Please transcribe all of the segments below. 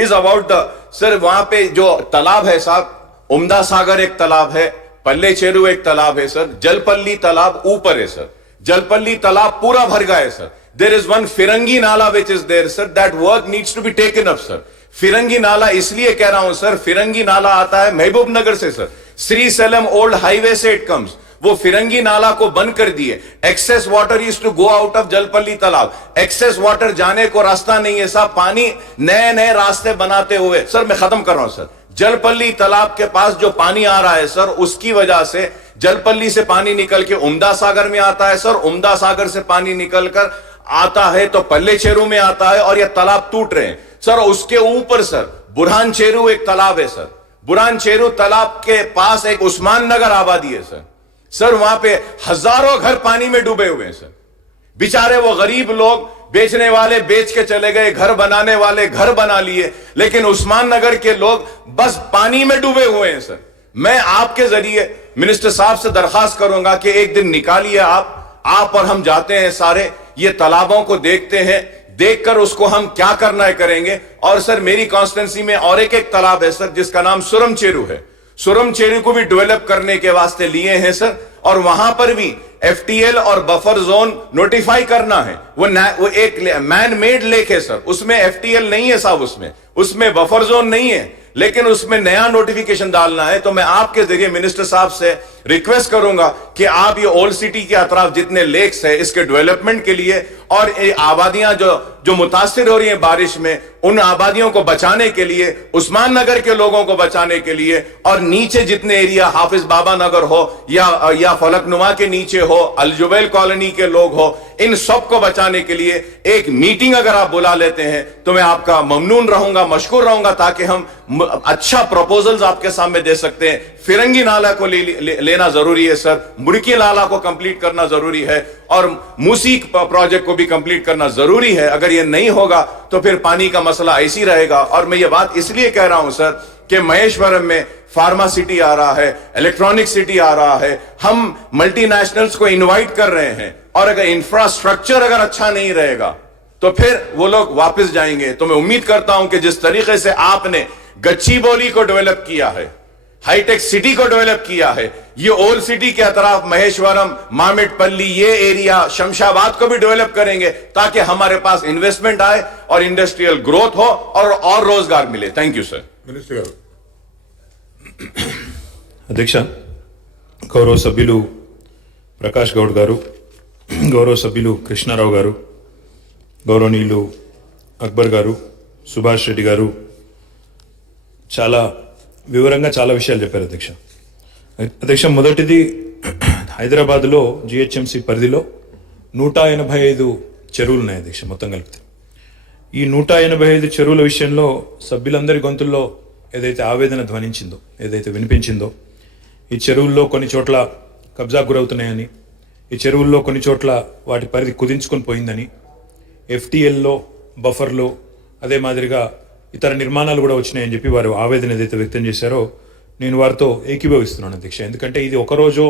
Is about the sir वहां पे जो तालाब है साहब, उम्दा सागर एक तालाब है, पल्ले चेरू एक तालाब है सर, जलपल्ली तालाब ऊपर है सर, जलपल्ली तालाब पूरा भर गया है sir. There is one Firangi Nala which is there sir, that work needs to be taken up sir. Firangi Nala इसलिए कह रहा हूं सर, फिरंगी नाला आता है महबूब नगर से sir, Srisailam old highway से इट कम्स. वो फिरंगी नाला को बंद कर दिए. Excess water is to go out of Jalpally talab. Excess water जाने को रास्ता नहीं है साहब. पानी नए नए रास्ते बनाते हुए सर, मैं खत्म कर रहा हूं सर, जलपल्ली तालाब के पास जो पानी आ रहा है सर, उसकी वजह से जलपल्ली से पानी निकल के उम्दा सागर में आता है सर, उम्दा सागर से पानी निकलकर आता है तो पल्ले चेरू में आता है और ये तालाब टूट रहे हैं सर. उसके ऊपर सर बुरहान चेरू एक तालाब है सर, बुरहान चेरू तालाब के पास एक उस्मान नगर आबादी है सर. सर वहां पे हजारों घर पानी में डूबे हुए हैं सर. बेचारे वो गरीब लोग, बेचने वाले बेच के चले गए, घर बनाने वाले घर बना लिए, लेकिन उस्मान नगर के लोग बस पानी में डूबे हुए हैं सर. मैं आपके जरिए मिनिस्टर साहब से दरखास्त करूंगा कि एक दिन निकालिए आप और हम जाते हैं सारे, ये तालाबों को देखते हैं, देखकर उसको हम क्या करना है करेंगे. और सर मेरी कॉन्स्टिट्यूंसी में और एक तालाब है सर जिसका नाम सुरम चेरू है. सुरम चेरू को भी डेवलप करने के वास्ते लिए हैं सर, और वहां पर भी एफटीएल और बफर जोन नोटिफाई करना है. वो एक मैन मेड लेक है सर, उसमें एफटीएल नहीं है साहब, उसमें बफर जोन नहीं है, लेकिन उसमें नया नोटिफिकेशन डालना है. तो मैं आपके जरिए मिनिस्टर साहब से रिक्वेस्ट करूंगा कि आप ये ओल्ड सिटी के अतराफ जितने लेक्स है इसके डेवलपमेंट के लिए, और ये आबादियां जो मुतासिर हो रही हैं बारिश में, उन आबादियों को बचाने के लिए, उस्मान नगर के लोगों को बचाने के लिए, और नीचे जितने एरिया हाफिज बाबा नगर हो या फलकनुमा के नीचे हो, अलजुबैल कॉलोनी के लोग हो, इन सब को बचाने के लिए एक मीटिंग अगर आप बुला लेते हैं तो मैं आपका ममनून रहूंगा, मशकूर रहूंगा, ताकि हम अच्छा प्रपोजल्स आपके सामने दे सकते हैं. फिरंगी नाला को लेना जरूरी है सर, मुड़की नाला को कंप्लीट करना जरूरी है, और मूसी प्रोजेक्ट को भी कंप्लीट करना जरूरी है. अगर ये नहीं होगा तो फिर पानी का मसला ऐसी रहेगा. और मैं ये बात इसलिए कह रहा हूं सर कि महेश्वरम में फार्मा सिटी आ रहा है, इलेक्ट्रॉनिक सिटी आ रहा है, हम मल्टीनेशनल्स को इनवाइट कर रहे हैं, और अगर इंफ्रास्ट्रक्चर अगर अच्छा नहीं रहेगा तो फिर वो लोग वापस जाएंगे. तो मैं उम्मीद करता हूं कि जिस तरीके से आपने गच्चीबौली को डेवलप किया है, हाईटेक सिटी को डेवलप किया है, ये ओल्ड सिटी के अतराफ महेश्वरम, मामिडपल्ली, ये एरिया शमशाबाद को भी डेवलप करेंगे, ताकि हमारे पास इन्वेस्टमेंट आए और इंडस्ट्रियल ग्रोथ हो और रोजगार मिले. Thank you sir. मिनिस्टर అధ్యక్ష, గౌరవ సభ్యులు ప్రకాష్ గౌడ్ గారు, గౌరవ సభ్యులు కృష్ణారావు గారు, గౌరవనీయులు అక్బర్ గారు, సుభాష్ రెడ్డి గారు చాలా వివరంగా చాలా విషయాలు చెప్పారు అధ్యక్ష. అధ్యక్ష, మొదటిది హైదరాబాద్లో జిహెచ్ఎంసీ పరిధిలో 185 చెరువులు ఉన్నాయి అధ్యక్ష మొత్తం కలిపితే. ఈ 185 చెరువుల విషయంలో సభ్యులందరి గొంతుల్లో ఏదైతే ఆవేదన ధ్వనించిందో, ఏదైతే వినిపించిందో, ఈ చెరువుల్లో కొన్ని చోట్ల కబ్జా గురవుతున్నాయని, ఈ చెరువుల్లో కొన్ని చోట్ల వాటి పరిధి కుదించుకొని పోయిందని, ఎఫ్టీఎల్లో, బఫర్లో, అదే మాదిరిగా ఇతర నిర్మాణాలు కూడా వచ్చినాయని చెప్పి వారు ఆవేదన ఏదైతే వ్యక్తం చేశారో నేను వారితో ఏకీభవిస్తున్నాను అధ్యక్ష. ఎందుకంటే ఇది ఒక రోజో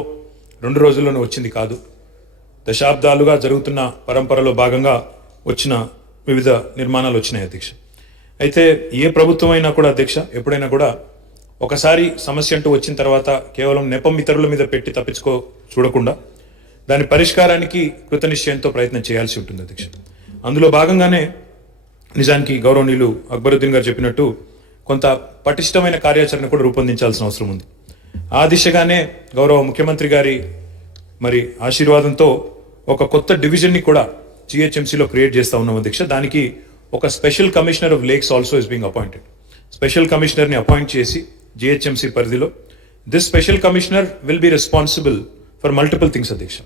2 రోజుల్లోనే వచ్చింది కాదు, దశాబ్దాలుగా జరుగుతున్న పరంపరలో భాగంగా వచ్చిన వివిధ నిర్మాణాలు వచ్చినాయి అధ్యక్ష. అయితే ఏ ప్రభుత్వం అయినా కూడా అధ్యక్ష, ఎప్పుడైనా కూడా ఒకసారి సమస్య అంటూ వచ్చిన తర్వాత కేవలం నెపం ఇతరుల మీద పెట్టి చూడకుండా దాని పరిష్కారానికి కృతనిశ్చయంతో ప్రయత్నం చేయాల్సి ఉంటుంది అధ్యక్ష. అందులో భాగంగానే నిజానికి గౌరవనీయులు అక్బరుద్దీన్ గారు చెప్పినట్టు కొంత పటిష్టమైన కార్యాచరణ కూడా రూపొందించాల్సిన అవసరం ఉంది. ఆ దిశగానే గౌరవ ముఖ్యమంత్రి గారి మరి ఆశీర్వాదంతో ఒక కొత్త డివిజన్ని కూడా జిహెచ్ఎంసీలో క్రియేట్ చేస్తా ఉన్నాం అధ్యక్ష. దానికి ఒక special commissioner of lakes also is being appointed. Special కమిషనర్ని అపాయింట్ చేసి జిహెచ్ఎంసీ పరిధిలో this special commissioner will be responsible for multiple things అధ్యక్ష.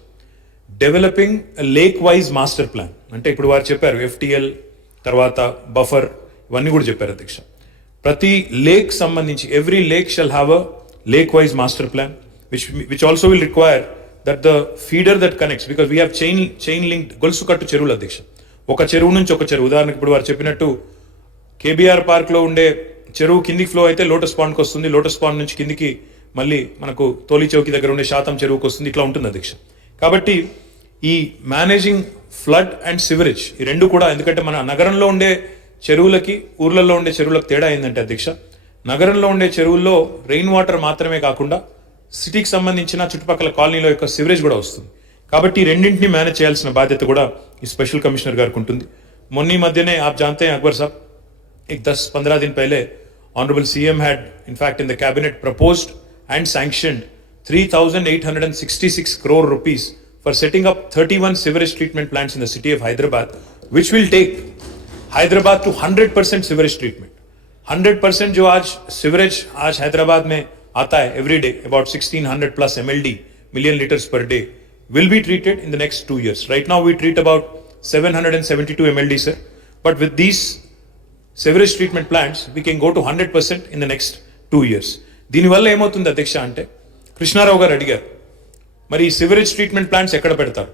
Developing lake wise master plan, అంటే ఇప్పుడు వారు చెప్పారు ఎఫ్టీఎల్ తర్వాత బఫర్, ఇవన్నీ కూడా చెప్పారు అధ్యక్ష. ప్రతి లేక్ సంబంధించి every lake shall have a lake wise master plan which also will require that the feeder that connects, because we have chain link గొలుసు కట్టు చెరువులు అధ్యక్ష. ఒక చెరువు నుంచి ఒక చెరువు, ఉదాహరణకు ఇప్పుడు వారు చెప్పినట్టు కేబీఆర్ పార్క్లో ఉండే చెరువు కిందికి ఫ్లో అయితే లోటస్ పాండ్కి వస్తుంది, లోటస్ పాండ్ నుంచి కిందికి మళ్ళీ మనకు తోలి చౌకి దగ్గర ఉండే శాతం చెరువుకి వస్తుంది, ఇట్లా ఉంటుంది అధ్యక్ష. కాబట్టి ఈ మేనేజింగ్ ఫ్లడ్ అండ్ సివరేజ్, ఈ రెండు కూడా, ఎందుకంటే మన నగరంలో ఉండే చెరువులకి ఊర్లలో ఉండే చెరువులకు తేడా ఏంటంటే అధ్యక్ష, నగరంలో ఉండే చెరువుల్లో రెయిన్ వాటర్ మాత్రమే కాకుండా సిటీకి సంబంధించిన చుట్టుపక్కల కాలనీలో యొక్క సివరేజ్ కూడా వస్తుంది. కాబట్టి ఈ రెండింటిని మేనేజ్ చేయాల్సిన బాధ్యత కూడా ఈ స్పెషల్ కమిషనర్ గారికి ఉంటుంది. మొన్న మధ్యనే आप जानते हैं अकबर साहब, एक 10-15 दिन पहले honourable CM had in fact in the cabinet proposed and sanctioned 3,866 crore rupees for setting up 31 sewage treatment plants in the city of Hyderabad, which will take Hyderabad to 100% sewage treatment. 100% जो आज sewerage आज हैदराबाद में आता है every day, about 1600 plus MLD, million liters per day, will be treated in the next 2 years. Right now we treat about 772 MLD, sir. But with these sewage treatment plants, we can go to 100% in the next 2 years. దీనివల్ల ఏమవుతుంది అధ్యక్ష అంటే, కృష్ణారావు గారు అడిగారు మరి sewerage treatment plants ఎక్కడ పెడతారు?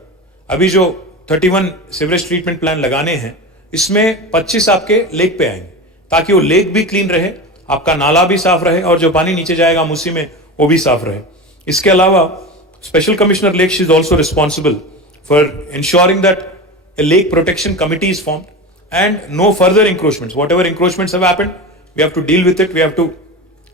अभी जो 31 सीवरेज ट्रीटमेंट प्लान लगाने हैं, इसमें 25 आपके लेक पे आएंगे, ताकि वो लेक भी क्लीन रहे, आपका नाला भी साफ रहे और जो पानी नीचे जाएगा मूसी में वो भी साफ रहे. इसके अलावा special commissioner lakes is also responsible for ensuring that a lake protection committee is formed and no further encroachments. Whatever encroachments have happened, we have to deal with it. We have to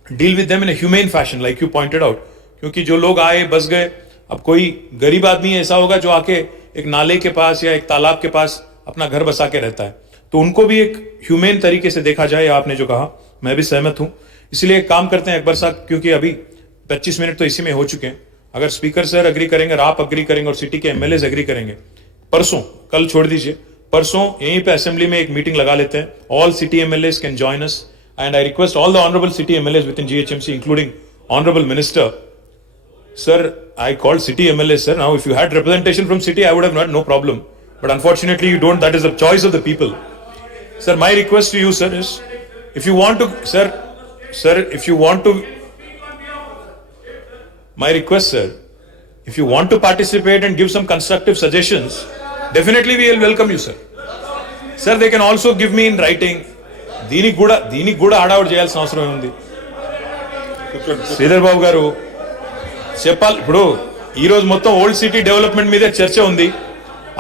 deal with them in a humane fashion, like you pointed out. क्योंकि जो लोग आए बस गए, अब कोई गरीब आदमी ऐसा होगा जो आके एक नाले के पास या एक तालाब के पास अपना घर बसा के रहता है, तो उनको भी एक ह्यूमेन तरीके से देखा जाए. आपने जो कहा मैं भी सहमत हूं. इसलिए एक काम करते हैं अकबर साहब, क्योंकि अभी 25 मिनट तो इसी में हो चुके हैं. अगर स्पीकर सर अग्री करेंगे और आप अग्री करेंगे और सिटी के एमएलए अग्री करेंगे, परसों, कल छोड़ दीजिए, परसों यहीं पे असेंबली में एक मीटिंग लगा लेते हैं. All city MLAs can join us and I request all the honourable city MLAs within GHMC including honourable minister. Sir, I called city MLA, sir. Now, if you had representation from city, I would have had no problem. But unfortunately, you don't. That is the choice of the people. Sir, my request to you, sir, is if you want to, sir, if you want to, my request, sir, if you want to participate and give some constructive suggestions, definitely we will welcome you, sir. Sir, they can also give me in writing. దీనికి కూడా హడావుడి చేయాల్సిన అవసరం ఉంది. శ్రీధర్ బాబు గారు చెప్పాలి. ఇప్పుడు ఈ రోజు మొత్తం ఓల్డ్ సిటీ డెవలప్మెంట్ మీదే చర్చ ఉంది.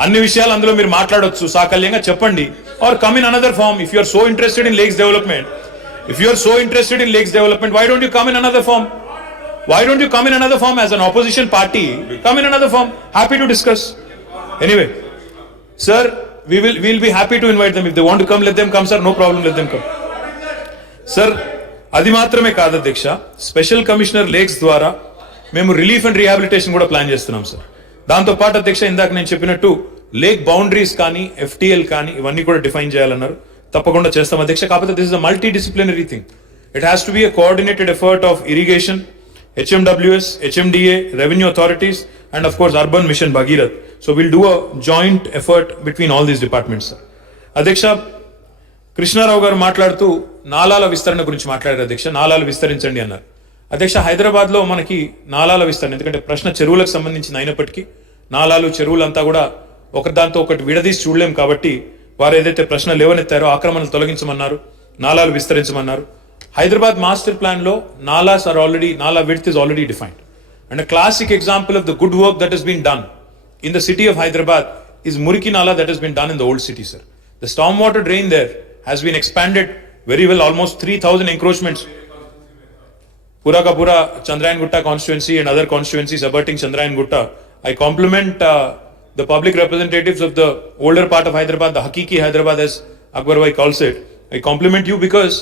అన్ని విషయాలు అందులో మీరు మాట్లాడొచ్చు, సాకల్యంగా చెప్పండి. Or come in another form if you are so interested in lakes development. If you are so interested in lakes development, why don't you come in another form? Why don't you come in another form as an opposition party? Come in another form. Happy to discuss. Anyway, sir, we will be happy to invite them. If they want to come, let them come, sir. No problem, let them come. Sir, అది మాత్రమే కాదు అధ్యక్ష, special commissioner lakes ద్వారా మేము relief and rehabilitation కూడా plan చేస్తున్నాం sir. దాంతో పాటు అధ్యక్ష, ఇందాక నేను చెప్పినట్టు లేక్ బౌండరీస్ కానీ FTL కానీ ఇవన్నీ కూడా డిఫైన్ చేయాలన్నారు. తప్పకుండా చేస్తాం అధ్యక్ష. కాకపోతే this is a multi disciplinary thing. It has to be a coordinated effort of irrigation, HMWS, HMDA, revenue authorities and of course urban mission Bhagiratha. So will do a joint effort between all these departments sir. అధ్యక్ష, కృష్ణారావు గారు మాట్లాడుతూ నాలాల విస్తరణ గురించి మాట్లాడారు అధ్యక్ష. నాలాలు విస్తరించండి అన్నారు. అధ్యక్ష, హైదరాబాద్ లో మనకి నాలాల విస్తరణ, ఎందుకంటే ప్రశ్న చెరువులకు సంబంధించిన అయినప్పటికీ నాలాలు చెరువులంతా కూడా ఒకదాంతో ఒకటి విడదీసి చూడలేం. కాబట్టి వారు ఏదైతే ప్రశ్న లేవనెత్తారో ఆక్రమణలు తొలగించమన్నారు, నాలాలు విస్తరించమన్నారు. హైదరాబాద్ మాస్టర్ ప్లాన్ లో నాలా width is already defined. And a classic example of the good work that has been done in the city of Hyderabad is Muriki Nala that has been done in the old city, sir. The stormwater drain there has been expanded very well, almost 3,000 encroachments. Pura ka pura Chandrayan Gutta constituency and other constituencies abutting Chandrayan Gutta. I compliment the public representatives of the older part of Hyderabad, the Hakiki Hyderabad as Akbar Bhai calls it. I compliment you because